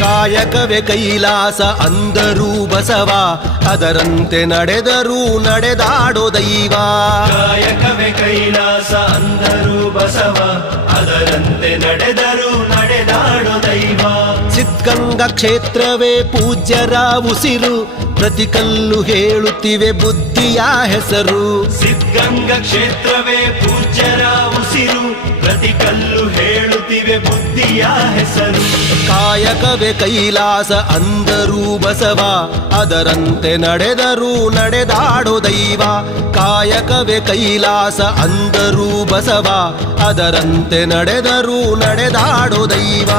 ಕಾಯಕವೇ ಕೈಲಾಸ ಅಂದರೂ ಬಸವ, ಅದರಂತೆ ನಡೆದರೂ ನಡೆದಾಡೋ ದೈವ. ಕಾಯಕವೇ ಕೈಲಾಸ ಅಂದರೂ ಬಸವ, ಅದರಂತೆ ನಡೆದರೂ ನಡೆದಾಡೋ ದೈವ. ಸಿದ್ಧಗಂಗಾ ಕ್ಷೇತ್ರವೇ ಪೂಜ್ಯರ ಉಸಿರು, ಪ್ರತಿ ಕಲ್ಲು ಹೇಳುತ್ತಿವೆ ಬುದ್ಧಿಯ ಹೆಸರು. ಸಿದ್ಧಗಂಗಾ ಕ್ಷೇತ್ರವೇ ಪೂಜ್ಯರ ಉಸಿರು, ಪ್ರತಿ ಕಲ್ಲು ಹೇಳುತ್ತಿವೆ ಬುದ್ಧಿಯ ಹೆಸರು. ಕಾಯಕವೇ ಕೈಲಾಸ ಅಂದರೂ ಬಸವ, ಅದರಂತೆ ನಡೆದರೂ ನಡೆದಾಡೋ ದೈವ. ಕಾಯಕವೇ ಕೈಲಾಸ ಅಂದರೂ ಬಸವ, ಅದರಂತೆ ನಡೆದರೂ ನಡೆದಾಡೋ ದೈವ.